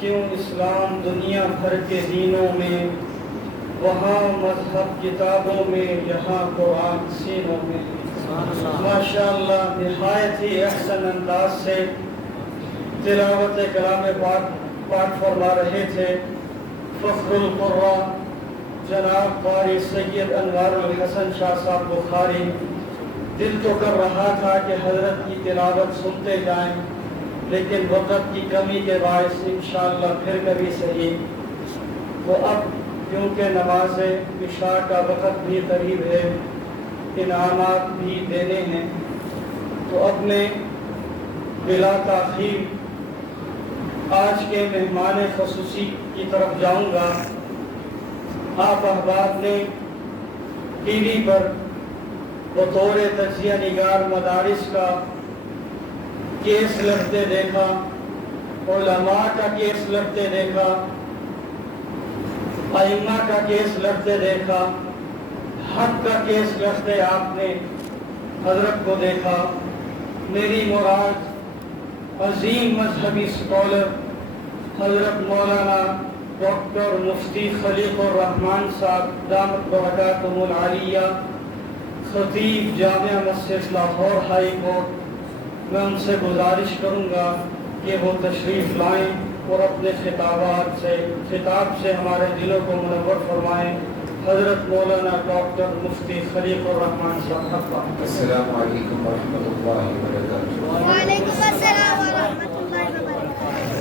کیوں اسلام دنیا بھر کے دینوں میں، وہاں مذہب کتابوں میں، یہاں قرآن سینوں میں۔ ماشاءاللہ نہایت ہی احسن انداز سے تلاوت کلام پاک فرما رہے تھے فخر القراء جناب قاری سید انوار الحسن شاہ صاحب بخاری۔ دل تو کر رہا تھا کہ حضرت کی تلاوت سنتے جائیں، لیکن وقت کی کمی کے باعث انشاءاللہ پھر کبھی صحیح۔ تو اب کیونکہ نماز عشاء کا وقت بھی قریب ہے، انعامات بھی دینے ہیں، تو اب میں بلا تاخیر آج کے مہمان خصوصی کی طرف جاؤں گا۔ آپ احباب نے ٹی وی پر بطور تجزیہ نگار مدارس کا کیس لڑتے دیکھا، علماء کا کیس لڑتے دیکھا، ائمہ کا کیس لڑتے دیکھا، حق کا کیس لڑتے آپ نے حضرت کو دیکھا۔ میری مراد عظیم مذہبی اسکالر حضرت مولانا ڈاکٹر مفتی خلیق الرحمان صاحب دامت برکاتہم العالیہ، خطیب جامعہ مسجد لاہور ہائی کورٹ، میں ان سے گزارش کروں گا کہ وہ تشریف لائیں اور اپنے خطاب سے ہمارے دلوں کو منور فرمائیں۔ حضرت مولانا ڈاکٹر مفتی خلیق الرحمان صاحب۔ السلام علیکم ورحمۃ اللہ وبرکاتہ۔ وعلیکم السلام ورحمۃ اللہ وبرکاتہ۔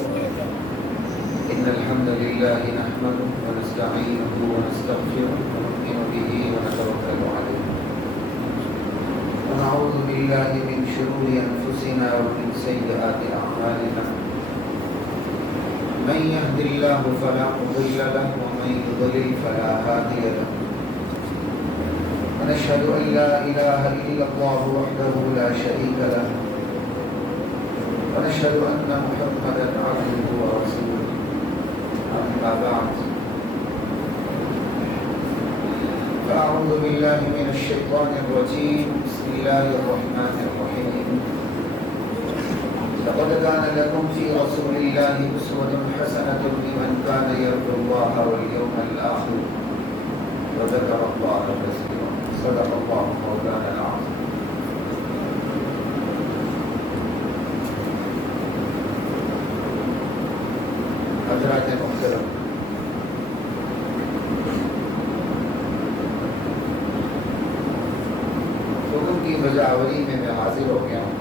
ان الحمد للہ نحمده ونستعینه ونستغفره ونؤمن به ونتوکل علیہ ونعوذ باللہ من شرور انفسنا ومن سیئات اعمالنا، من يهد الله فلا مضل له ومن يضلل فلا هادي له، ونشهد ان لا اله الا الله وحده لا شريك له، ونشهد ان محمدا عبده ورسوله، اما بعد فاعوذ بالله من الشيطان الرجيم، بسم الله الرحمن الرحيم، لقد كان لكم في رسول الله أسوة حسنة لمن كان يرجو الله واليوم الآخر وذكر الله كثيرا، صدق الله مولانا العظيم۔ حضرات محترم، حکم کی بجاوری میں حاضر ہو گیا ہوں۔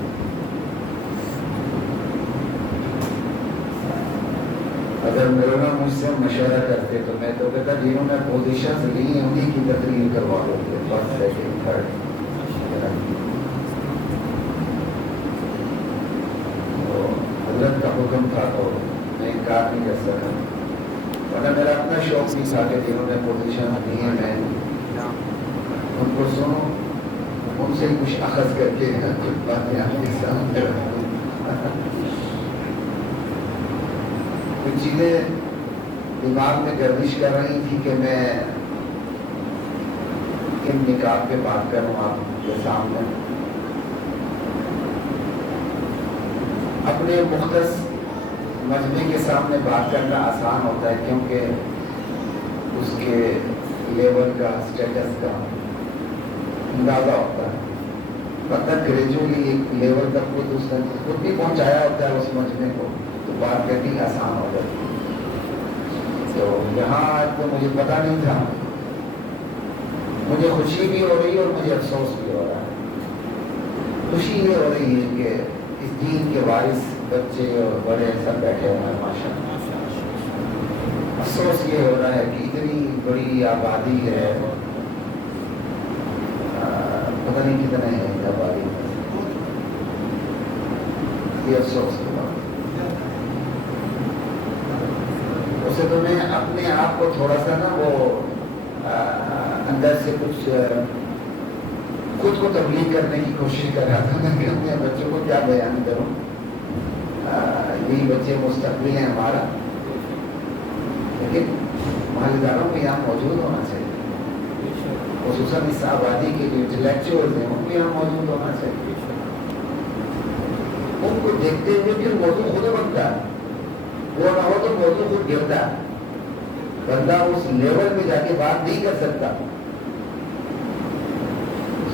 اگر میرا مجھ سے مشورہ کرتے تو میں تو کہتا جنہوں نے پوزیشنز لی ہیں انہیں کی تقریر کروا دو گے، فرسٹ سیکنڈ تھرڈ۔ تو حضرت کا حکم تھا تو میں انکار نہیں کر سکا، ورنہ میرا اپنا شوق نہیں تھا کہ جنہوں نے پوزیشن لی ہیں میں ان کو سنوں، ان سے کچھ اخذ کر کے کچھ باتیں آپ کے سامنے رکھوں۔ کچھ چیزیں دماغ میں گردش کر رہی تھی کہ میں کن نکات پہ بات کروں آپ کے سامنے۔ اپنے مختص مجمع کے سامنے بات کرنا آسان ہوتا ہے کیونکہ اس کے لیول کا، اسٹیٹس کا اندازہ ہوتا ہے، مطلب گریجولی ایک لیول تک خود بھی پہنچایا ہوتا ہے اس مجمع کو، تو بات کرنی آسان ہو جاتی۔ تو یہاں تو مجھے پتہ نہیں تھا، مجھے خوشی بھی ہو رہی ہے اور مجھے افسوس بھی ہو رہا ہے۔ خوشی یہ ہو رہی ہے کہ اس دین کے وارث بچے اور بڑے سب بیٹھے ہوئے ہیں ماشاءاللہ۔ افسوس یہ ہو رہا ہے کہ اتنی بڑی آبادی ہے، پتہ نہیں کتنے ہیں یہ آبادی، یہ افسوس ہوا۔ اسے تو میں اپنے آپ کو تھوڑا سا نا وہ اندر سے کچھ خود کو تبلیغ کرنے کی کوشش کر رہا تھا کہ اپنے بچوں کو کیا بیان کروں، یہی بچے مستقبل ہیں ہمارا، لیکن مالداروں کو یہاں موجود ہونا چاہیے، خصوصاً اس آبادی کے جو انٹلیکچوئلز ہیں ان کو یہاں موجود ہونا چاہیے۔ ان موضوع کو دیکھتے ہوئے پھر موضوع خود بنتا ہے. وہ نہ ہو تو موضوع خود گرتا ہے. بندہ اس لیول میں جا کے بات نہیں کر سکتا.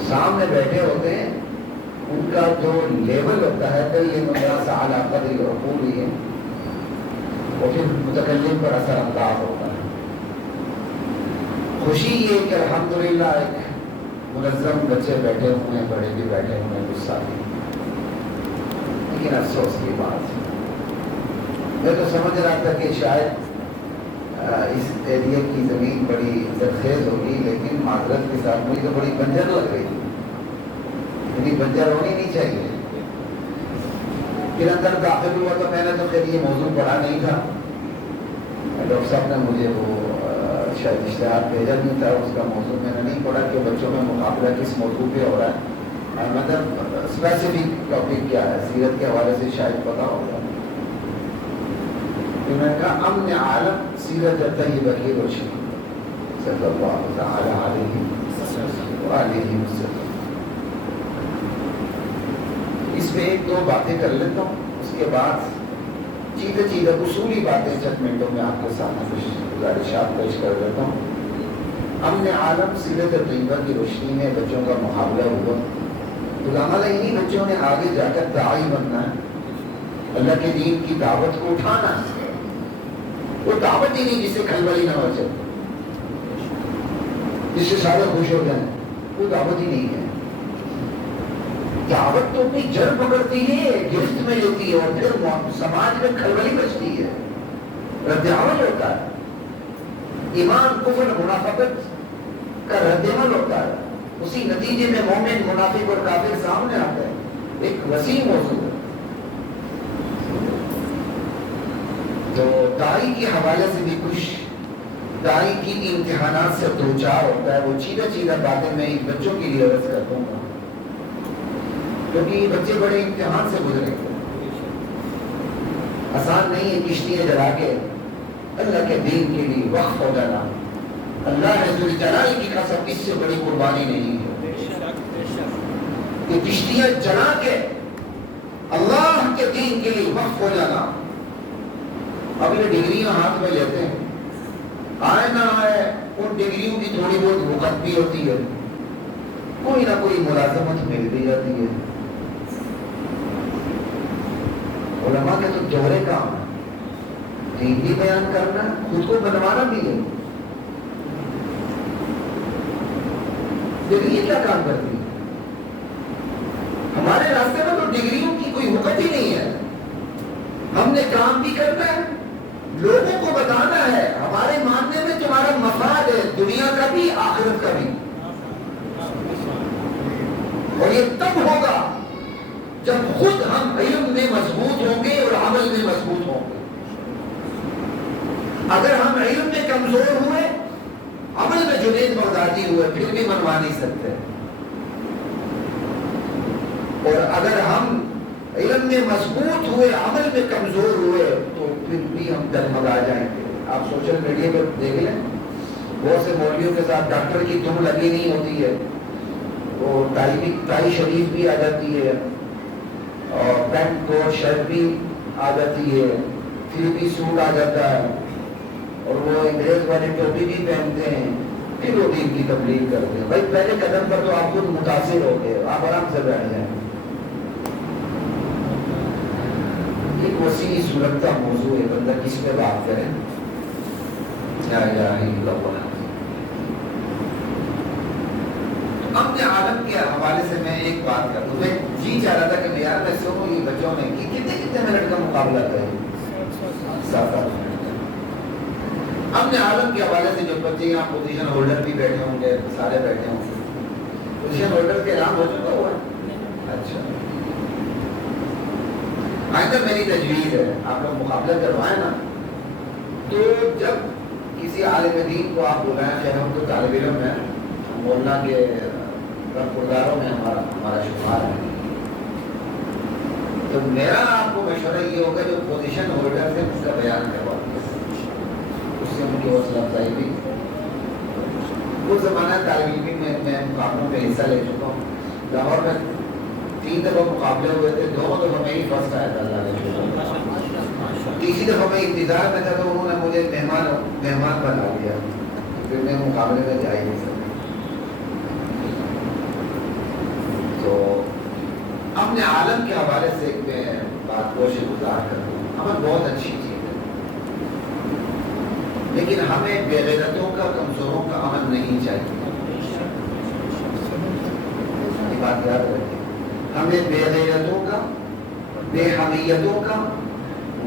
سامنے بیٹھے ہوتے ہیں, ان کا جو لیول ہوتا ہے تو یہ مدرسہ اعلیٰ قدر عقول ہی ہے, اور پھر متکلم پر اثر انداز ہوتا ہے. خوشی یہ کہ الحمدللہ ایک منظم بچے بیٹھے ہوئے ہیں, بڑے بھی بیٹھے ہوئے ہیں, کچھ ساتھی. لیکن افسوس کی بات, میں تو سمجھ رہا تھا کہ شاید اس ایریا کی زمین بڑی زرخیز ہوگی, لیکن معذرت کے ساتھ مجھے تو بڑی بنجر لگ رہی تھی. اتنی بنجر ہونی نہیں چاہیے. پھر اندر داخل ہوا تو میں نے تو خیر یہ موضوع پڑھا نہیں تھا. ڈاکٹر صاحب نے مجھے وہ شاید اشتہار بھیجا نہیں تھا, اس کا موضوع میں نے نہیں پڑھا کہ بچوں میں مقابلہ کس موضوع پہ ہو رہا ہے, مطلب اسپیسیفک ٹاپک کیا ہے. سیرت کے حوالے سے شاید پتا ہوگا. میں نے کہا امن عالم سیرت طیبہ کی روشنی صلی اللہ تعالی علیہ وسلم. اس میں ایک دو باتیں کر لیتا ہوں, اس کے بعد چیزیں اصولی باتیں چند منٹوں میں آپ کے سامنے کچھ گزارشات پیش کر دیتا ہوں. امن عالم سیرت طیبہ کی روشنی میں بچوں کا مقابلہ ہوا. تو ہمارا انہیں بچوں نے آگے جا کر داعی بننا ہے, اللہ کے دین کی دعوت کو اٹھانا ہے. وہ دعوت ہی نہیں جس سے کھلبلی نہ ہو جائے, جس سے سارے خوش ہو جائیں, وہ دعوت ہی نہیں ہے. دعوت تو اپنی جڑ پکڑتی ہے, گرفت میں لیتی ہے, اور پھر سماج میں کھلبلی بچتی ہے, رد عمل ہوتا ہے. ایمان کفر منافقت کا رد عمل ہوتا ہے. اسی نتیجے میں مومن منافق اور کافر سامنے آتا ہے. ایک وسیع موضوع ہے. تو داعی کے حوالے سے بھی کچھ, داعی کی امتحانات سے دو چار ہوتا ہے. وہ چیزہ باتیں میں بچوں کے لیے عرض کرتا ہوں, کیونکہ یہ بچے بڑے امتحان سے گزرے. آسان نہیں ہے کشتیاں جلا کے اللہ کے دین کے لیے وقف ہو جانا. اللہ ذل جلال کی قسم اس سے بڑی قربانی نہیں ہے. یہ کشتیاں جلا کے اللہ کے دین کے لیے وقف ہو جانا. اب یہ ڈگریاں ہاتھ میں لیتے ہیں, آئے نہ آئے ان ڈگریوں کی تھوڑی بہت وقت بھی ہوتی ہے, کوئی نہ کوئی ملازمت مل بھی جاتی ہے. علماء کے تو جوہرے کام ہے, دین بھی بیان کرنا, خود کو بنوانا بھی ہے. ڈگری کیا کام کرتی ہے؟ ہمارے راستے میں تو ڈگریوں کی کوئی وقت ہی نہیں ہے. ہم نے کام بھی کرنا ہے, لوگوں کو بتانا ہے. ہمارے ماننے میں تمہارا مفاد ہے, دنیا کا بھی آخرت کا بھی. اور یہ تب ہوگا جب خود ہم علم میں مضبوط ہوں گے اور عمل میں مضبوط ہوں گے. اگر ہم علم میں کمزور ہوئے, عمل میں جنید بغدادی ہوئے, پھر بھی منوا نہیں سکتے. اور اگر ہم علم میں مضبوط ہوئے, عمل میں کمزور ہوئے, تو پھر بھی ہم ڈگمگا جائیں گے. آپ سوشل میڈیا پر دیکھ لیں, بہت سے مولویوں کے ساتھ ڈاکٹر کی دم لگی نہیں ہوتی ہے, وہ ٹائی شریف بھی آ جاتی ہے, اور پینٹ کوٹ شرٹ بھی آ جاتی ہے, 3 سوٹ آ جاتا ہے, اور وہ انگریز والے ٹوپی بھی پہنتے ہیں, پھر وہ دین کی تبلیغ کرتے ہیں. بھائی پہلے قدم پر تو آپ خود متاثر ہو گئے, آپ آرام سے بیٹھ جائیں. ایک وسیع صورت کا موضوع ہے, بندہ کس پہ بات کرے. لا الہ الا اللہ. امن عالم کے حوالے سے میں ایک بات کرتا ہوں. میں جی چاہ رہا تھا کہ یار میں سنوں یہ بچوں نے کتنے منٹ کا مقابلہ کرے, 7 منٹ. امن عالم کے حوالے سے جو بچے یہاں پوزیشن ہولڈر بھی بیٹھے ہوں گے, سارے بیٹھے ہوں گے, پوزیشن ہولڈر کے اعلان ہو چکا ہوا ہے. اچھا, آئندہ میری تجویز ہے آپ لوگ مقابلہ کروائیں نا, تو جب کسی عالم دین کو آپ بلائیں, خیر ہم تو طالب علم ہیں, مولانا کے کرداروں میں ہمارا شمار ہے, تو میرا آپ کو مشورہ یہ ہوگا جو پوزیشن ہولڈر سے اس کا بیان کروا دیں, اس سے ان کی حوصلہ افزائی بھی. کچھ زمانہ طالب علم میں مقابلوں میں حصہ لے چکا ہوں. لاہور میں 3 دفعہ مقابلے ہوئے تھے، 2 دفعہ میں ہی فرسٹ آیا تھا اللہ نے، تیسری دفعہ میں انتظار میں تھا تو انہوں نے مجھے مہمان بنا دیا، پھر میں مقابلے میں جا ہی نہیں سکتا۔ تو اپنے عالم کے حوالے سے میں بات کو گزار کرتا ہوں، امن بہت اچھی چیز ہے، لیکن ہمیں بے غیرتوں کا، کمزوروں کا امن نہیں چاہیے۔ یہ بات یاد رکھیں، ہمیں بے غیرتوں کا، بے حمیتوں کا،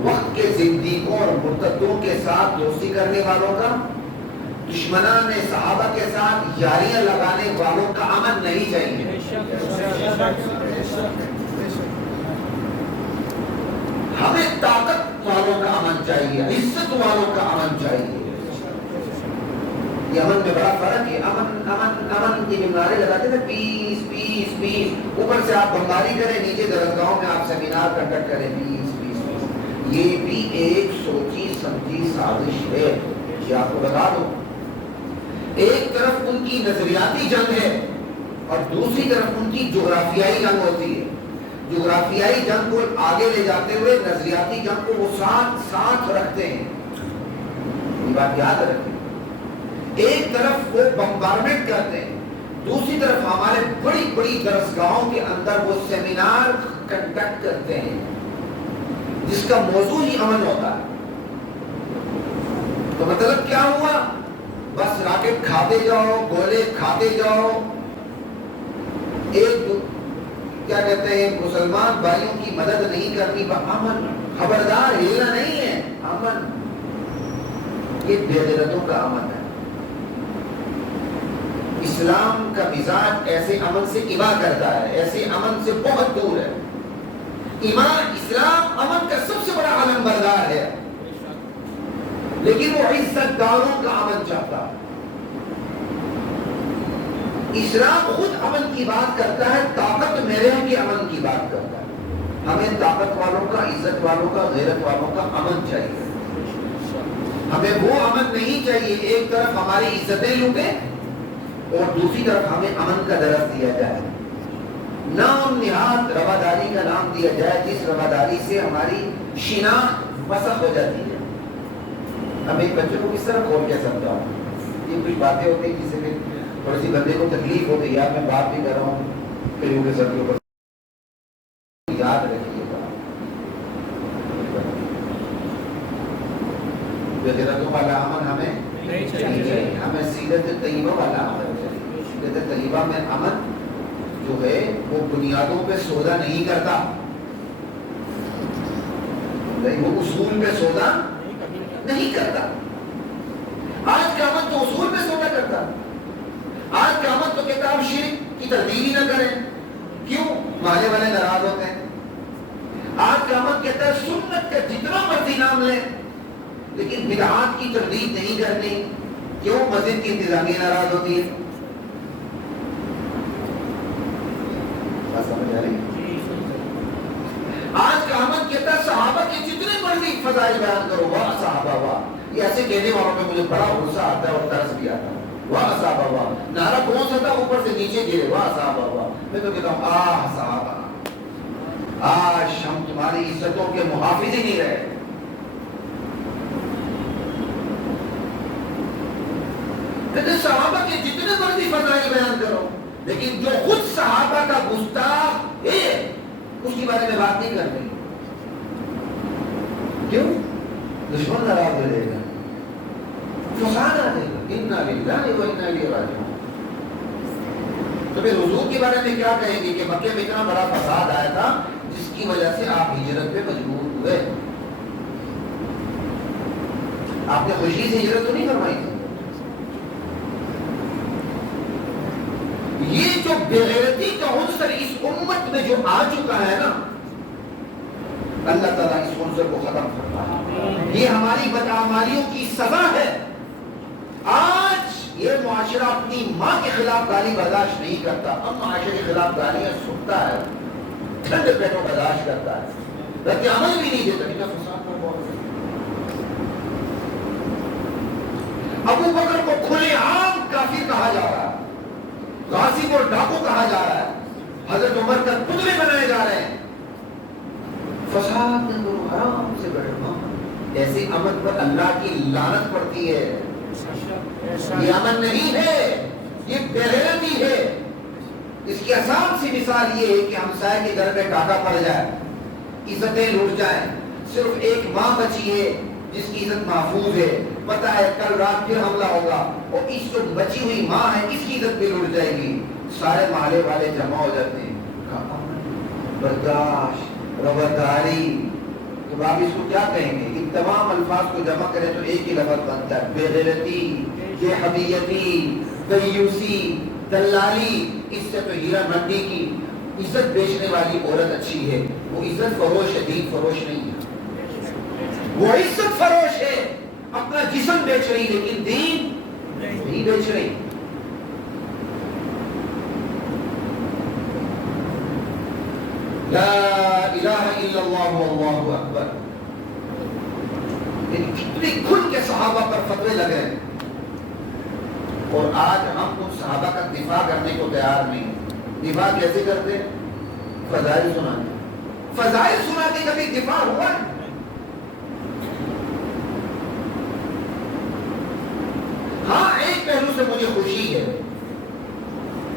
وقت کے زندیقوں اور مرتدوں کے ساتھ دوستی کرنے والوں کا، دشمنان صحابہ کے ساتھ یاریاں لگانے والوں کا امن نہیں چاہیے۔ ہمیں طاقت والوں کا امن چاہیے، عزت والوں کا امن چاہیے۔ یہ امن میں بڑا فرق ہے۔ امن کی نعرے لگاتے تھے، پیس پیس پیس، اوپر سے آپ بمباری کریں، نیچے درسگاہوں میں آپ سیمینار کنڈکٹ کریں، پیس پیس پیس۔ یہ بھی ایک سوچی سمجھی سازش ہے، یہ آپ کو بتا دو۔ ایک طرف ان کی نظریاتی جنگ ہے اور دوسری طرف ان کی جغرافیائی جنگ ہوتی ہے۔ جغرافیائی جنگ کو آگے لے جاتے ہوئے نظریاتی جنگ کو وہ ساتھ رکھتے ہیں، یہ بات یاد رکھیں۔ ایک طرف وہ بمبارمنٹ کرتے ہیں، دوسری طرف ہمارے بڑی بڑی درسگاہوں کے اندر وہ سیمینار کنڈکٹ کرتے ہیں جس کا موضوع ہی امن ہوتا ہے۔ تو مطلب کیا ہوا؟ بس راکٹ کھاتے جاؤ، گولے کھاتے جاؤ، ایک کیا کہتے ہیں مسلمان بھائیوں کی مدد نہیں کرنی، امن خبردار ہلنا نہیں ہے، امن یہ بے غیرتوں کا امن ہے۔ اسلام کا مزاج ایسے امن سے ابا کرتا ہے، ایسے امن سے بہت دور ہے۔ اسلام امن کا سب سے بڑا علم بردار ہے، لیکن وہ عزت داروں کا امن چاہتا ہے۔ اسلام خود امن کی بات کرتا ہے، طاقت میرے کے امن کی بات کرتا ہے۔ ہمیں طاقت والوں کا، عزت والوں کا، غیرت والوں کا امن چاہیے۔ ہمیں وہ امن نہیں چاہیے ایک طرف ہماری عزتیں لوٹیں اور دوسری طرف ہمیں امن کا درس دیا جائے، نام نہاد رواداری کا نام دیا جائے، جس رواداری سے ہماری شناخت مسخ ہو جاتی ہے۔ ہم ایک بچے کو کس طرح کھول کے سمجھاؤں؟ یہ کچھ باتیں ہوتی ہیں جس سے تھوڑی سی بندے کو تکلیف ہوتی ہے، یار میں بات بھی کر رہا ہوں پھر کے سر کے اوپر یاد رکھیے گا، غیرتوں والا امن ہمیں نہیں چاہیے، ہمیں سیرت طیبہ والا امن چاہیے۔ سیرت طیبہ میں امن جو ہے وہ بنیادوں پہ سودا نہیں کرتا، نہیں وہ اصول پہ سودا نہیں کرتا۔ آج کا امن تو اصول پہ سودا کرتا، آج کا امن تو کہتا آپ شرک کی تردید ہی نہ کریں، کیوں؟ محلے والے ناراض ہوتے ہیں۔ آج کا امن کہتا ہے سنت کا جتنا مرضی نام لیں لیکن بدعات کی تردید نہیں کرنی، کیوں؟ مسجد کی انتظامیہ ناراض ہوتی ہے۔ بات سمجھ آ رہی؟ آج کا امن کہتا ہے صحابہ کے جتنے مرضی فضائل بیان کرو، واہ صحابہ واہ، یہ ایسے کہنے والوں پہ مجھے بڑا غصہ آتا ہے اور ترس بھی آتا ہے۔ واہ صحابہ واہ، نعرہ کون سا تھا؟ اوپر سے نیچے گرے، واہ صحابہ واہ۔ میں تو کہتا ہوں آہ صحابہ، آج ہم تمہاری عزتوں کے محافظ ہی نہیں رہے۔ کہتے صحابہ کے جتنے مرضی فضائل بیان کرو، لیکن جو خود صحابہ کا گستاخ ہے اس کے بارے میں بات نہیں کرتے، کیوں؟ دشمن ناراض ہو جائے گا، فساد آ جائے گا، انا للہ و انا الیہ راجعون۔ تو پھر حضور کے بارے میں کیا کہیں گے کہ مکے میں اتنا بڑا فساد آیا تھا جس کی وجہ سے آپ ہجرت پہ مجبور ہوئے۔ آپ نے خوشی سے ہجرت تو نہیں فرمائی تھی۔ یہ جو بے غیرتی کا عنصر اس امت میں جو آ چکا ہے نا، اللہ تعالیٰ اس عنصر کو ختم فرمائے۔ یہ ہماری بدعمالیوں کی سزا ہے۔ آج یہ معاشرہ اپنی ماں کے خلاف گالی برداشت نہیں کرتا، اب معاشرے کے خلاف گالیاں سنتا ہے، ٹھنڈے پیٹوں برداشت کرتا ہے، رد عمل بھی نہیں دیتا۔ فساد پر بہت ابو بکر کو کھلے عام کافر کہا جا رہا ہے، غازی اور ڈاکو کہا جا رہا ہے، حضرت عمر کا پتلے بنائے جا رہے ہیں. فساد کرو حرام سے بیٹھو. ایسے امن پر اللہ کی لعنت پڑتی ہے. یہ امن نہیں ہے, یہ بے غیرتی ہے. اس کی آسان سی مثال یہ ہے کہ ہمسائے کے گھر میں ڈاکہ پڑ جائے, عزتیں لوٹ جائیں. صرف ایک ماں بچی ہے جس کی عزت محفوظ ہے, پتہ ہے کل رات پھر حملہ ہوگا, اور اس جو بچی ہوئی ماں ہے اس کی عزت بھی لوٹ جائے گی. سارے محلے والے جمع ہو جاتے ہیں. برداشت, رواداری. تو آپ اس کو کیا کہیں گے؟ ان تمام الفاظ کو جمع کریں تو ایک ہی لفظ بنتا ہے, بے غیرتی, بے حمیتی, دیوسی, دلالی. اس سے تو ہیرا منڈی کی عزت بیچنے والی عورت اچھی ہے. وہ عزت فروش ہے, دین فروش نہیں ہے. وہ عزت فروش ہے, اپنا جسم بیچ رہی لیکن دین نہیں بیچ رہی. لا الہ الا اللہ واللہ اکبر. کتنی کھل کے صحابہ پر فتوے لگے, اور آج ہم ان صحابہ کا دفاع کرنے کو تیار نہیں. دفاع کیسے کرتے؟ فضائل سناتے. فضائل سناتے کبھی دفاع ہوا ہے؟ ہاں, ایک پہلو سے مجھے خوشی ہے,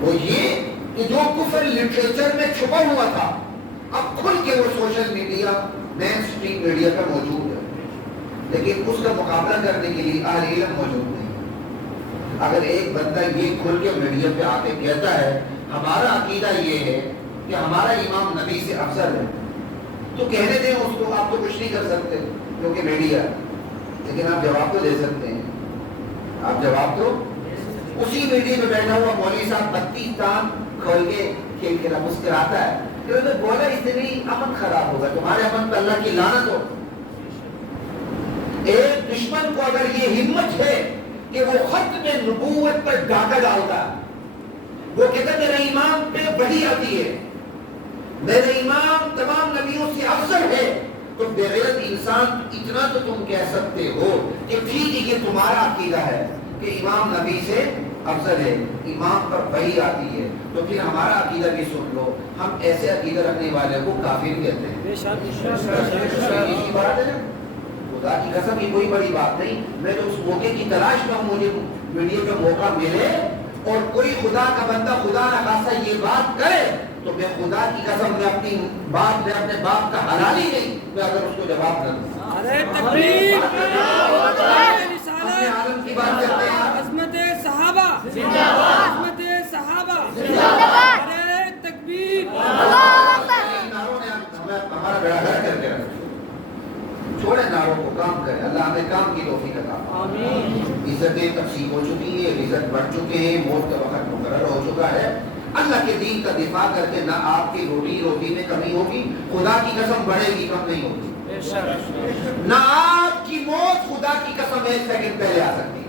وہ یہ کہ جو کفر لٹریچر میں چھپا ہوا تھا اب کھل کے وہ سوشل میڈیا, مین اسٹریم میڈیا پر موجود ہے. لیکن اس کا مقابلہ کرنے کے لیے اہل علم موجود نہیں. اگر ایک بندہ یہ کھل کے میڈیا پہ آ کے کہتا ہے ہمارا عقیدہ یہ ہے کہ ہمارا امام نبی سے افضل ہے, تو کہنے دیں اس کو, آپ تو کچھ نہیں کر سکتے کیونکہ میڈیا. لیکن آپ جواب تو دے سکتے ہیں. آپ جواب تو اسی میڈیا میں بیٹھا ہوا مولوی صاحب 32 تان کھول کے کھیل کھیلا مسکراتا ہے کہ انہوں نے بولا اس سے بھی امن خراب ہوگا, تمہارے امن پہ اللہ کی لعنت ہو. ایک دشمن کو اگر یہ ہمت ہے کہ وہ ختم نبوت پر ڈاکہ ڈالتا ہے, وہ کہتا ہے میرے امام پہ وحی آتی ہے, میرے امام تمام نبیوں سے افضل ہے, تو بے غیرت انسان اتنا تو تم کہہ سکتے ہو کہ ٹھیک ہے یہ تمہارا عقیدہ ہے کہ امام نبی سے افضل ہے, امام پر وحی آتی ہے, تو پھر ہمارا عقیدہ بھی سن لو. ہم ایسے عقیدہ رکھنے والے کو کافر کہتے ہیں. خدا کی قسم یہ کوئی بڑی بات نہیں. میں تو اس موقع کی تلاش میں ہوں, مجھے ویڈیو کا موقع ملے اور کوئی خدا کا بندہ خدا نہ خاصہ یہ بات کرے تو میں خدا کی قسم میں اپنی بات, میں اپنے باپ کا حلال ہی نہیں, میں اگر اس کو جواب نہ دوں. اپنے عالم کی بات کرتے ہیں. عظمت صحابہ زندہ باد, عظمت صحابہ زندہ باد, نعرہ تکبیر, نعروں نے ہمارا بیڑا گھر کر دیا. چھوڑے نعروں کو, کام کریں. اللہ ہمیں کام کی توفیق عطا فرمائے. عزتیں تقسیم ہو چکی ہے, عزت بڑھ چکے ہیں, موت کا وقت مقرر ہو چکا ہے. اللہ کے دین کا دفاع کر کے نہ آپ کی روٹی میں کمی ہوگی, خدا کی قسم بڑھے گی, کم نہیں ہوگی. نہ آپ کی موت خدا کی قسم 1 سیکنڈ پہلے آ سکتی,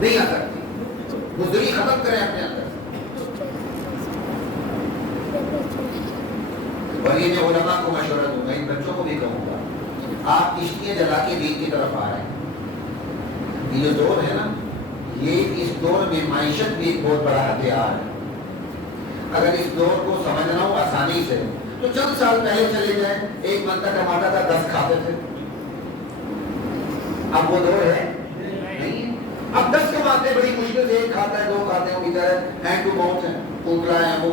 نہیں آ سکتی. بزدلی ختم کریں اپنے اندر. اور یہ جو علماء کو مشورہ دوں گا, ان بچوں کو بھی کہوں گا, آپ کشتیاں جلا کے دین کی طرف آ رہے ہیں. یہ جو دور ہے نا, یہ اس دور میں معیشت بھی ایک بہت بڑا ہتھیار ہے. اگر اس دور کو سمجھنا ہو آسانی سے تو چند سال پہلے چلے جائیں, ایک بندہ کماتا تھا 10 کھاتے تھے. اب وہ دور ہے نہیں. اب 10 کماتے بڑی مشکل سے, 1 کھاتا ہے, 2 کھاتے ہیں, وہ بیچارے ہینڈ ٹو ماؤتھ ہیں, پوکلا ہے وہ.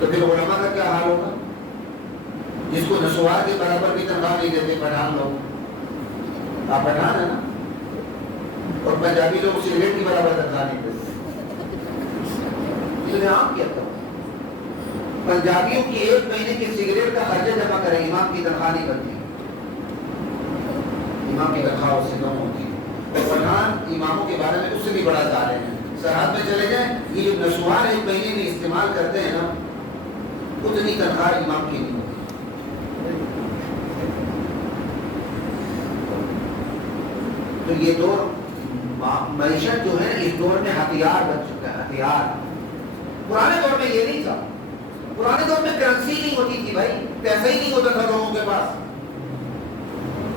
تو پھر علماء کا کیا حال ہوگا, جس کو نسوار کے برابر بھی تنخواہ نہیں دیتے پٹھان لوگ. آپ پٹھان ہیں نا, اور پنجابی لوگ سگریٹ کی برابر تنخواہ نہیں دیتے. یہ عام کیا تھا. پنجابیوں کی 1 مہینے کی سگریٹ کا خرچہ جمع کریں, امام کی تنخواہ نہیں بنتی. امام کی تنخواہ اس سے کم ہوتی ہے. اور پٹھان اماموں کے بارے میں اس سے بھی بڑا ظالم ہے. سرحد میں چلے جائیں, یہ جو نسوار 1 مہینے میں استعمال کرتے ہیں نا, اتنی تنخواہ امام کی نہیں ہوتی. تو یہ دور معیشت جو ہے اس دور میں ہتھیار بن چکا ہے, ہتھیار. پرانے دور میں یہ نہیں تھا. پرانے دور میں کرنسی نہیں ہوتی تھی بھائی, پیسہ ہی نہیں ہوتا تھا لوگوں کے پاس.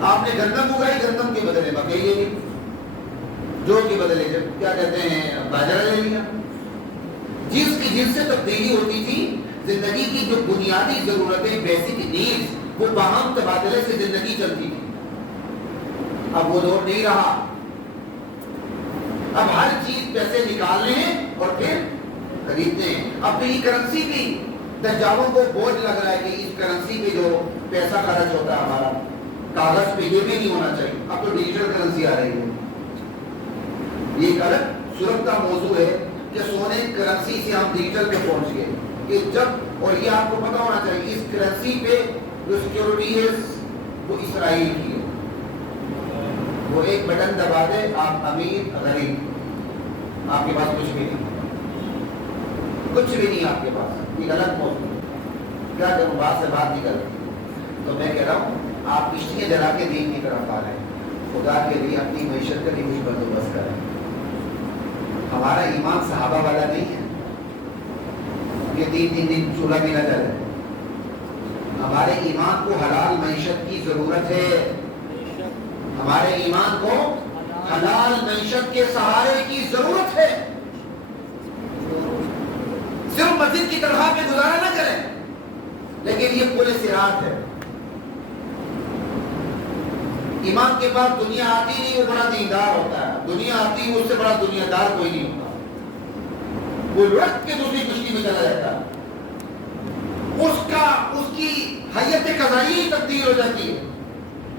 آپ نے گندم اگائی, گندم کے بدلے مکئی لے لی, جو کے بدلے کیا کہتے ہیں باجرہ لے لیا. جن سے تبدیلی ہوتی تھی، زندگی کی جو بنیادی ضرورتیں، بیسک نیڈز، وہ باہم تبادلے سے زندگی چلتی تھی. اب وہ دور نہیں رہا. اب ہر چیز پیسے نکالنے ہیں اور پھر خریدنے ہیں. اب تو یہ کرنسی بھی دجالوں کو بوجھ لگ رہا ہے کہ اس کرنسی پہ جو پیسہ خرچ ہوتا ہے ہمارا، کاغذ پہ، یہ بھی نہیں ہونا چاہیے. اب تو ڈیجیٹل کرنسی آ رہی ہے. یہ ایک الگ صورت کا موضوع ہے کہ سونے کرنسی سے ہم ڈیجیٹل پہ پہنچ گئے کہ جب، اور یہ آپ کو پتا ہونا چاہیے، اس کرنسی پہ جو سیکورٹی ہے وہ اسرائیل کی ہے. وہ ایک بٹن دبا دے، آپ امیر غریب، آپ کے پاس کچھ بھی نہیں، کچھ بھی نہیں آپ کے پاس. یہ غلط موضوع ہے. کیا کروں، بات سے بات نہیں کر رہی. تو میں کہہ رہا ہوں آپ کشتیاں جلا کے دین کی طرف آ رہے ہیں. خدا کے لیے اپنی معیشت کا بھی کچھ بندوبست کریں. ہمارا ایمان صحابہ والا نہیں ہے کہ 3 دن چولہا بھی نہ جلے. ہمارے ایمان کو حلال معیشت کی ضرورت ہے. ہمارے ایمان کو حلال معیشت کے سہارے کی ضرورت ہے. صرف مسجد کی تنخواہ پہ گزارا نہ کریں، لیکن یہ پورے صراط ہے. ایمان کے بعد دنیا آتی نہیں، وہ بڑا دیندار ہوتا ہے. دنیا آتی ہے، اس سے بڑا دنیا دار کوئی نہیں ہوتا. وہ لڑک کے دوسری کشتی میں چلا جاتا ہے. اس کی حیت قضائی ہی تبدیل ہو جاتی ہے.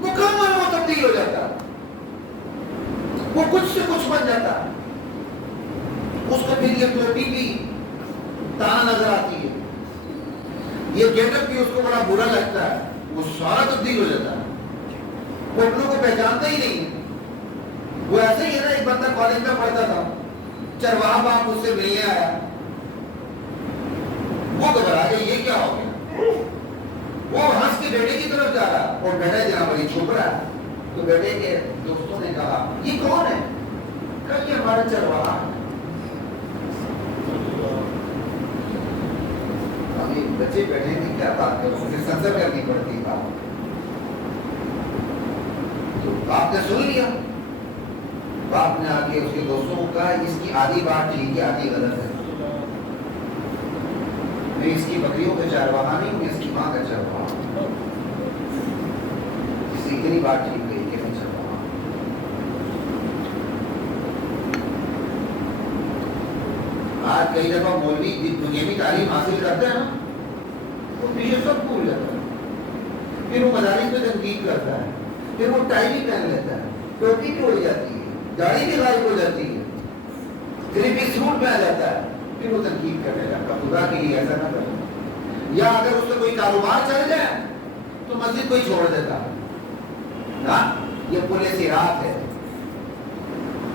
مکمل وہ تبدیل ہو جاتا ہے. وہ کچھ سے کچھ بن جاتا ہے. اس کو پھر یہ ٹوپی بھی تانا نظر آتی ہے، یہ گیٹ اپ بھی اس کو بڑا برا لگتا ہے. وہ سارا تبدیل ہو جاتا ہے. وہ اپنوں کو پہچانتا ہی نہیں. وہ ایسے ہی ہے نا، ایک بندہ کالج میں پڑھتا تھا، چرواہا باپ اس سے ملنے آیا. وہ گھبرا گیا، یہ کیا ہو گیا. وہ ہنس کے بیٹے کی طرف جا رہا اور بیٹا جناب علی چھپ رہا ہے. تو بیٹے کے دوستوں نے کہا یہ کون ہے؟ کہا یہ ہمارا چرواہا ہے. ابھی بچے بیٹھے تھے، کیا بات کرو، اسے سنسر کرنی پڑتی بات. باپ نے سن لیا. باپ نے آگے اس کے دوستوں کو کہا اس کی آدھی بات ٹھیک ہے، آدھی غلط ہے. میں اس کی بکریوں کا چارواہا نہیں ہوں، اس کی ماں کا چارواہا. اس کی اتنی بات ٹھیک گئی کہ میں چارواہا. آج کئی دفعہ مولوی دنیاوی تعلیم حاصل کرتے ہیں نا، وہ پیچھے سب بھول جاتا ہے. پھر وہ مدارس میں تنقید کرتا ہے، پھر وہ ٹائی بھی پہن لیتا ہے، ٹوپی بھی اڑ جاتی ہے، داڑھی بھی غائب ہو جاتی ہے، تھری پیس سوٹ پہن جاتا ہے، پھر وہ تنقید کرنے لگتا. خدا کے لیے ایسا نہ کرے. یا اگر اس سے کوئی کاروبار چل جائے تو مسجد کو ہی چھوڑ دیتا ہے. یہ پورے صراط ہے.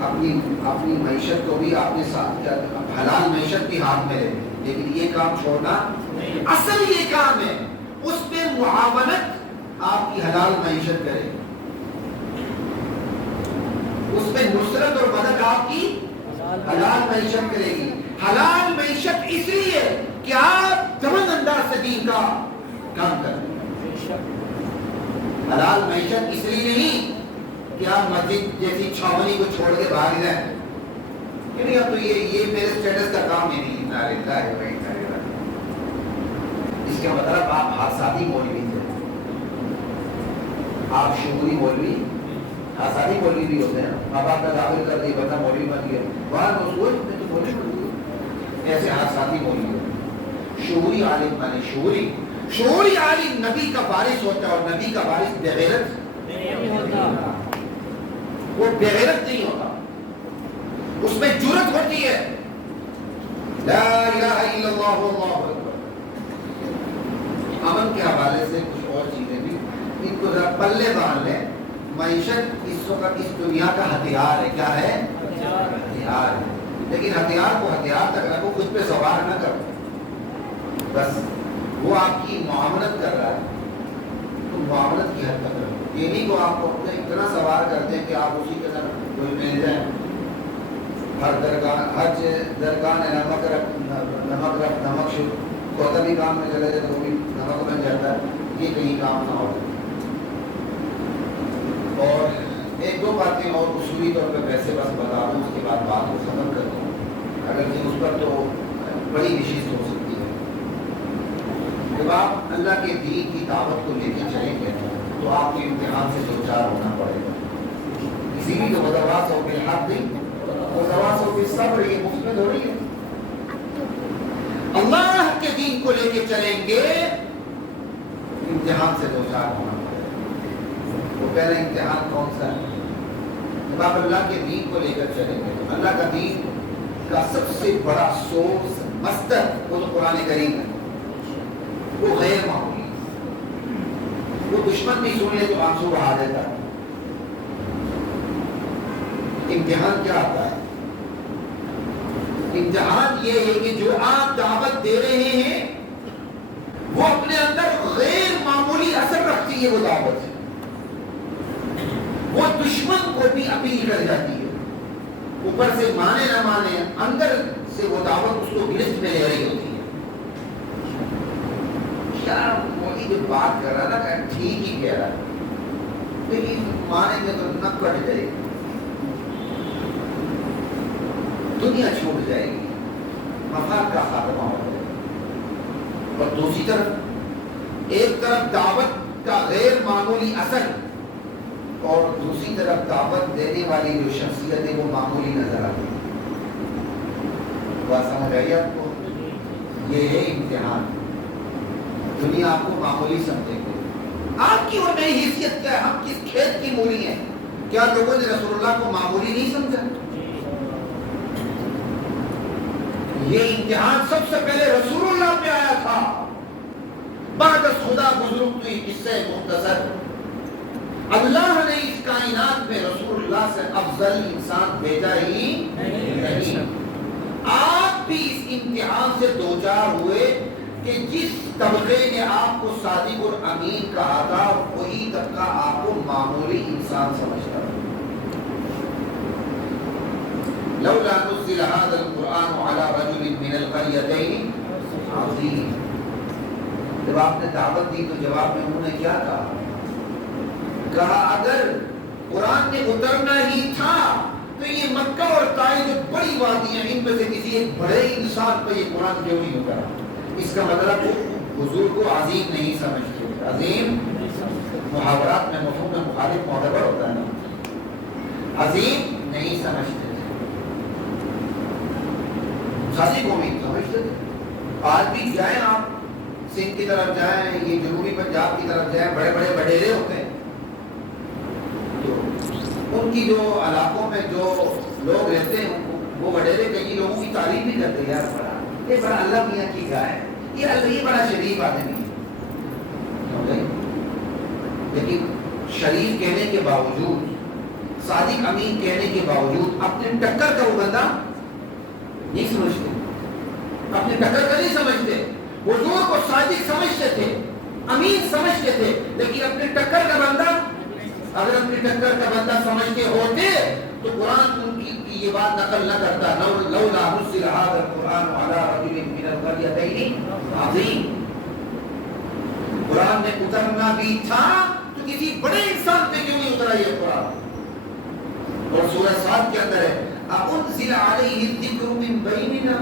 اپنی معیشت کو بھی آپ نے ساتھ، حلال معیشت بھی ہاتھ میں لے، لیکن یہ کام چھوڑنا اصل یہ کام ہے. اس پہ معاونت آپ کی حلال معیشت کرے، اس میں نصرت اور مدد آپ کی حلال معیشت کرے گی. حلال معیشت اس لیے کہ آپ دمن انداز سے دین کا کام کریں. حلال معیشت اس لیے نہیں کہ آپ مسجد جیسی چھاونی کو چھوڑ کے بھاگ جائیں کہ نہیں اب تو یہ میرے اسٹیٹس کا کام ہی نہیں. اس کا مطلب آپ حادثاتی مولوی تھے، آپ شعوری مولوی. حادثاتی مولوی بھی ہوتے ہیں. اب آپ کا داخل کر دیا بندہ مولوی بن گیا، وہاں میں تو مولوی بن گیا. ایسے حادثاتی مولوی ہوتے. شعوری عالم مانے شعوری عالم نبی کا وارث ہوتا ہے، اور نبی کا وارث بغیرت نہیں ہوتا. وہ بغیرت نہیں ہوتا، اس میں جرأت ہوتی ہے. لا الہ الا اللہ واللہ اکبر. امن کے حوالے سے کچھ اور چیزیں بھی ان کو ذرا پلے باندھ لیں. معیشت اس وقت اس دنیا کا ہتھیار ہے. کیا ہے؟ ہتھیار ہے. لیکن ہتھیار کو ہتھیار تک رکھو، خود پہ سوار نہ کرو. بس وہ آپ کی معاملت کر رہا ہے تو معاملت کی حد تک رکھو. یہ نہیں کو آپ کو اپنے اتنا سوار کرتے ہیں کہ آپ اسی کے ساتھ کوئی مل جائیں. ہر درگاہ نمک رکھ نمک شروع کوتا بھی کام میں چلے جائے تو بھی نمک بن جاتا ہے. یہ کہیں کام نہ ہو. اور ایک دو باتیں اور اصولی طور پہ ویسے بس بتا دوں، اس کے بعد بات کو ختم کر دوں. اگر اس پر تو بڑی نشست ہو سکتی ہے. جب آپ اللہ کے دین کی دعوت کو لے کے چلیں گے تو آپ کو امتحان سے دو چار ہونا پڑے گا. اسی لیے تو وتواصوا بالحق وتواصوا بالصبر یہ مفید ہو رہی ہے. اللہ کے دین کو لے کے چلیں گے امتحان سے دو چار ہونا پڑے گا. وہ پہلا امتحان کون سا ہے؟ جب آپ اللہ کے دین کو لے کر چلیں گے تو اللہ کا دین کا سب سے بڑا سورس مصدر وہ تو قرآن کریم ہے. وہ غیر معمولی وہ دشمن بھی سن لے تو آنسو بہا دیتا ہے. امتحان کیا آتا ہے؟ امتحان یہ ہے کہ جو آپ دعوت دے رہے ہیں وہ اپنے اندر غیر معمولی اثر رکھتی ہے. وہ دعوت ہے وہ دشمن کو بھی اپیل کر جاتی ہے. اوپر سے مانے نہ مانے اندر سے وہ دعوت اس کو گرفت میں لے رہی ہوتی ہے. کیا وہی جو بات کر رہا نا ٹھیک ہی کہہ رہا ہے لیکن مانیں گے تو نہ کٹ جائے گی, دنیا چھوٹ جائے گی, مفاد کا خاتمہ ہو جائے گا. اور دوسری طرف ایک طرف دعوت کا غیر معمولی اثر اور دوسری طرف دعوت دینے والی جو شخصیت ہے وہ معمولی نظر آتی ہے. بات سمجھ آئی آپ کو؟ یہ ہے امتحان. دنیا آپ کو معمولی سمجھے گی. آپ کی اور میری حیثیت کیا ہے؟ ہم کس کھیت کی مولی ہیں؟ کیا لوگوں نے رسول اللہ کو معمولی نہیں سمجھا؟ یہ امتحان سب سے پہلے رسول اللہ پہ آیا تھا. بعد از خدا بزرگ تو یہ قصہ مختصر. اللہ نے اس کائنات میں رسول اللہ سے افضل انسان بھیجا ہی نہیں. آپ بھی اس امتحان سے دوچار ہوئے کہ جس طبقے نے آپ کو صادق اور امین کہا تھا وہی طبقہ آپ کو معمولی انسان سمجھتا. لولا نزل هذا القرآن على رجل من القريتين عظيم. جب آپ نے دعوت دی تو جواب میں انہوں نے کیا کہا اگر قرآن نے اترنا ہی تھا تو یہ مکہ اور طائف جو بڑی وادیاں ان میں سے کسی ایک بڑے انسان پر یہ قرآن کیوں نہیں اترا. اس کا مطلب حضور کو عظیم نہیں سمجھتے. عظیم محاورات میں مفہوم میں مخالف معتبر ہوتا ہے نا. عظیم نہیں سمجھتے صادق امید سمجھتے تھے. آج بھی جائیں آپ سندھ کی طرف جائیں یہ جنوبی پنجاب کی طرف جائیں بڑے بڑے وڈیرے ہوتے ہیں تو ان کی جو علاقوں میں جو لوگ رہتے ہیں وہ وڈیرے کئی لوگوں کی تعریف بھی کرتے ہیں. یار بڑا یہ بڑا اللہ میاں کی گائے ہے, یہ بڑا شریف آدمی ہے. لیکن شریف کہنے کے باوجود صادق امین کہنے کے باوجود اپنے ٹکر کا وہ بندہ نہیں سمجھتے. اپنے ٹکر کا نہیں سمجھتے. حضور کو صادق سمجھتے تھے, امین سمجھتے تھے, لیکن اپنے ٹکر کا بندہ اگر اپنے ٹکر کا بندہ سمجھتے ہوتے تو قرآن ان کی یہ بات نقل نہ کرتا. لولا نزل هذا القرآن على رجل من القريتين عظيم. قرآن نے اترنا بھی تھا تو کسی بڑے انسان پہ کیوں نہیں اترا یہ قرآن. اور سورہ صاد کے اندر ہے انزل علیہ الذکر من بیننا,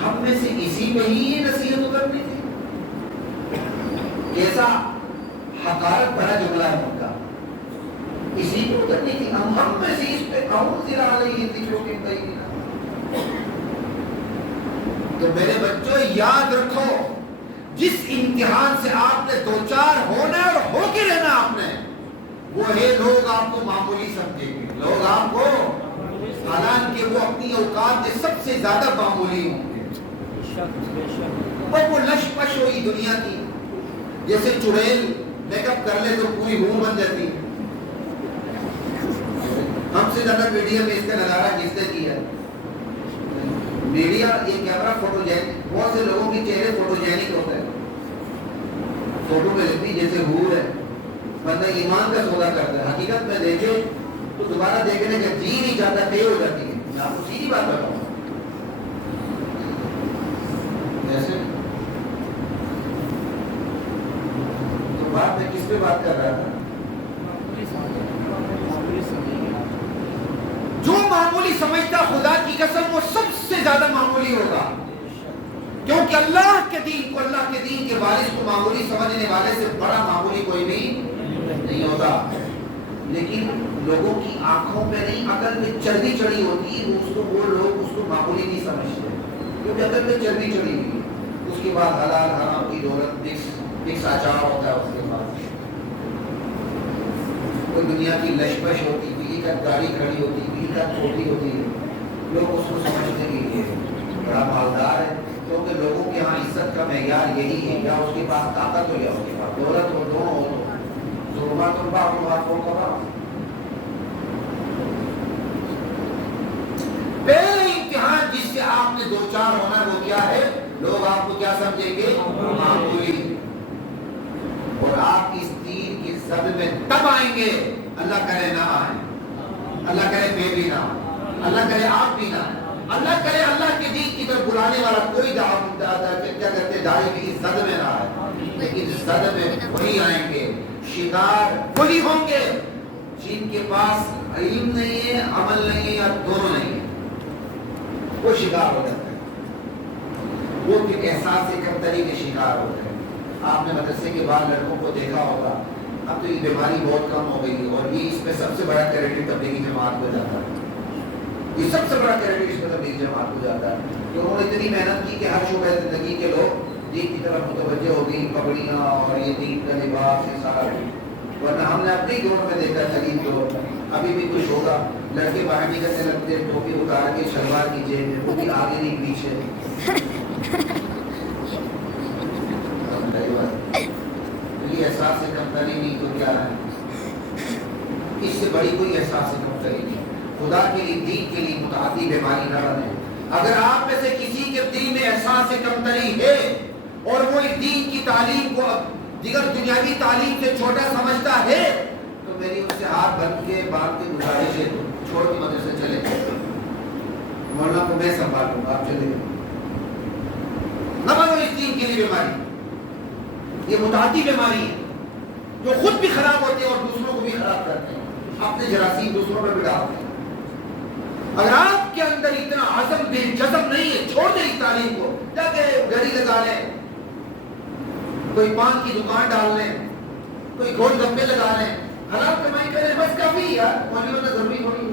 ہم میں سے اسی پہ ہی یہ نصیحت اترنی تھی. کیسا حقارت بڑا جملہ ہے ان کا. اسی پہ اترنی تھی, ہم میں سے اس پہ انزل علیہ الذکر من بیننا. تو میرے بچوں یاد رکھو جس امتحان سے آپ نے دوچار ہونا اور ہو کے رہنا آپ نے وہ ہے لوگ آپ کو معمولی سمجھیں گے. لوگ آپ کو حالانکہ وہ اپنی اوقات سے سب سے زیادہ معمولی ہوں گے. وہ لش پش ہوئی دنیا کی جیسے چڑیل میک اپ کر لے تو پوری ہور بن جاتی ہے. ہم سے زیادہ میڈیا میں اس کا نظارہ کس نے کیا ہے. میڈیا یہ کیمرہ فوٹو جینک, بہت سے لوگوں کے چہرے فوٹو جینک ہوتے ہیں. فوٹو میں لگتی جیسے ہور ہے, بندہ ایمان کا سودا کرتا ہے. حقیقت میں دیکھے تو دوبارہ دیکھنے کا جی نہیں چاہتا, بے ہو جاتی ہے. میں آپ کو سیدھی بات بتاؤں جیسے تو بات میں کس پہ بات کر رہا تھا. جو معمولی سمجھتا خدا کی قسم وہ سب سے زیادہ معمولی ہوگا. کیونکہ اللہ کے دین کو، اللہ کے دین کے وارث کو معمولی سمجھنے والے سے بڑا معمولی کوئی بھی نہیں ہوتا. لیکن لوگوں کی آنکھوں میں نہیں، عقل میں چربی چڑھی ہوتی ہے، وہ لوگ اس کو معمولی نہیں سمجھتے، کیونکہ عقل میں چربی چڑھی ہوئی ہے. اس کے بعد حلال حرام کی دولت مکس اچار ہوتا ہے. اس کے بعد کوئی دنیا کی لشپش ہوتی، کسی کا گاڑی کھڑی ہوتی، کسی کا چھوٹی ہوتی ہے، لوگ اس کو سمجھتے کہ یہ بڑا مالدار ہے، کیونکہ لوگوں کے ہاں عزت کا معیار یہی ہے، یا اس کے پاس طاقت ہو یا اس کے پاس دولت ہو، دونوں ہو تو ضرورت ان کا کو کرا. پہلے امتحان جس سے آپ نے دو چار ہونا وہ کیا ہے؟ لوگ آپ کو کیا سمجھیں گے؟ معمولی. اور آپ اس دین کی زد میں تب آئیں گے، اللہ کرے نہ آئیں، اللہ کرے میں بھی نہ آئیں، اللہ کرے آپ بھی نہ آئیں، اللہ کرے اللہ کے دین کی طرف بلانے والا کوئی کیا کہتے داعی کی زد میں نہ آئے. لیکن زد میں وہی آئیں گے، شکار وہی ہوں گے جن کے پاس علم نہیں ہے، عمل نہیں ہے، یا دونوں نہیں ہے. وہ شکار ہو جاتا ہے، وہ پھر احساس کمتری کے شکار ہوتے ہیں. آپ نے مدرسے کے بعد لڑکوں کو دیکھا ہوگا، اب تو یہ بیماری بہت کم ہو گئی، اور یہ اس میں سب سے بڑا کریڈٹ تبلیغی جماعت ہو جاتا ہے. یہ سب سے بڑا کریڈٹ اس میں تبلیغی جماعت ہو جاتا ہے کہ انہوں نے اتنی محنت کی کہ ہر شعبہ زندگی کے لوگ دین کی طرف متوجہ ہو گئی، پگڑیاں اور یہ دین کا لباس یہ سارا. ورنہ ہم نے اپنے دور میں دیکھا قریب دور میں ابھی بھی کچھ ہوگا، لڑکے باہر نکلنے لگتے ہیں ٹوپی اتار کے شلوار کی جیب میں، وہ بھی آگے نہیں پیچھے. یہ احساس کمتری نہیں تو کیا ہے؟ اس سے بڑی کوئی احساس کمتری نہیں. خدا کے لیے، دین کے لیے متعدی بیماری نہ بنے. اگر آپ میں سے کسی کے دل میں احساس کمتری ہے اور وہ اس دین کی تعلیم کو دیگر دنیاوی تعلیم سے چھوٹا سمجھتا ہے تو میری اس سے ہاتھ باندھ کے گزارش ہے چھوڑ کے مدرسے چلے جائیں. مولانا کو میں سنبھالوں گا، آپ چلے جائیں. نہ بنو اس دین کے لیے بیماری. یہ متعدی بیماری ہے جو خود بھی خراب ہوتے ہیں اور دوسروں کو بھی خراب کرتے ہیں، اپنے جراثیم دوسروں پر بھی ڈالتے ہیں. اگر آپ کے اندر اتنا عزم بے جزم نہیں ہے، چھوڑ دیں اس تعلیم کو، جا کے گھڑی لگا لیں، کوئی پان کی دکان ڈال لیں، کوئی گول گپے لگا لیں، حلال کمائی کریں، بس کافی ہے یار، کوئی ہونا ضروری تھوڑی ہے.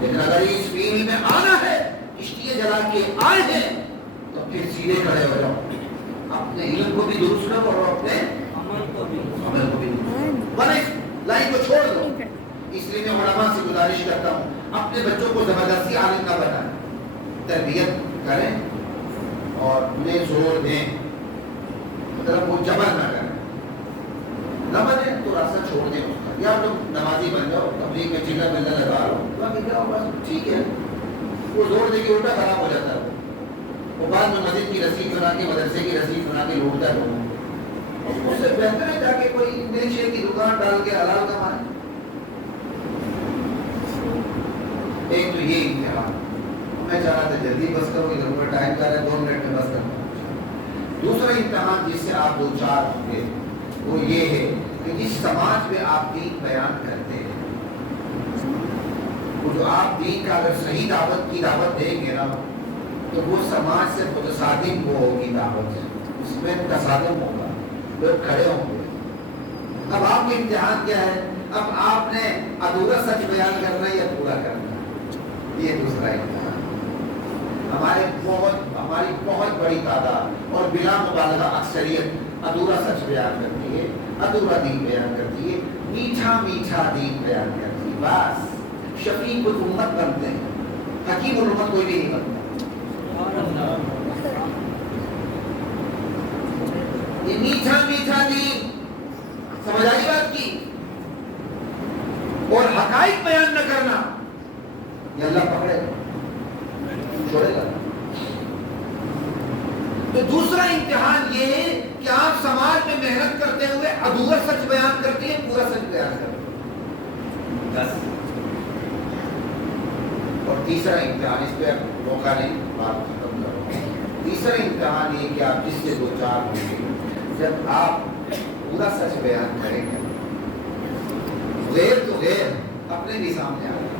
لیکن اگر اس فیلڈ میں آنا ہے، کشتیاں جلا کے آئے ہیں تو پھر سیدھے کھڑے ہو جاؤ، اپنے علم کو بھی درست کرو اور اپنے عمل کو بھی بنے لائن کو چھوڑ دو. اس لیے میں علماء سے گزارش کرتا ہوں اپنے بچوں کو زبردستی عالم نہ بنائیں، تربیت کریں اور انہیں زور دیں، مطلب وہ جبر نہ کریں. نہ بنے تو راستہ چھوڑ دیں اس کا، یا تم نمازی بن جاؤ، تبلیغ میں چلا ملنا لگا لو، ٹھیک ہے. وہ زور دے کے الٹا خراب ہو جاتا ہے. وہ بعد میں مسجد کی رسید بنا کے، مدرسے کی رسید بنا کے لوٹتا ہے. اس سے بہتر ہے جا کے کوئی نئی شے کی دکان ڈال کے حلال کمائے. ایک تو یہ امتحان، میں چاہ رہا تھا جلدی بس کرو، ادھر اوپر ٹائم جا رہا ہے، 2 منٹ میں بس کرتا ہوں. دوسرا امتحان جس سے آپ دو چار ہوں گے وہ یہ ہے کہ جس سماج میں آپ دین بیان کرتے ہیں، وہ جو آپ دین کا اگر صحیح دعوت کی دعوت دیں گے نا تو وہ سماج سے متصادم وہ ہوگی دعوت سے، اس میں تصادم ہوگا، لوگ کھڑے ہوں گے. اب آپ کا امتحان کیا ہے؟ اب آپ نے ادھورا سچ بیان کرنا ہے یا پورا کرنا ہے؟ یہ دوسرا امتحان. ہماری بہت بڑی تعداد اور بلا مبالغہ اکثریت ادھورا سچ بیان کرتی ہے، ادھورا دین بیان کرتی ہے، میٹھا میٹھا دین بیان کرتی ہے. بس شفیق الامت بنتے ہیں، حکیم الامت کوئی بھی نہیں بنتا. یہ میٹھا میٹھا دین، سمجھ آئی بات کی؟ اور حقائق بیان نہ کرنا یہ اللہ پکڑے گا، چھوڑے گا. تو دوسرا امتحان یہ ہے کہ آپ سماج میں محنت کرتے ہوئے ادھورا سچ بیان کرتے ہیں، پورا سچ بیان کرتے ہیں. اور تیسرا امتحان، اس پہ موقع نہیں، بات ختم کرو. تیسرا امتحان یہ کہ آپ جس سے دو چار ہوں گے، جب آپ پورا سچ بیان کریں گے، غیر تو غیر اپنے بھی سامنے آ رہے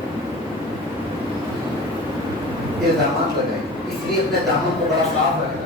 الزامات لگائیں. اس لیے اپنے دامن کو بڑا صاف رکھنا.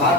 7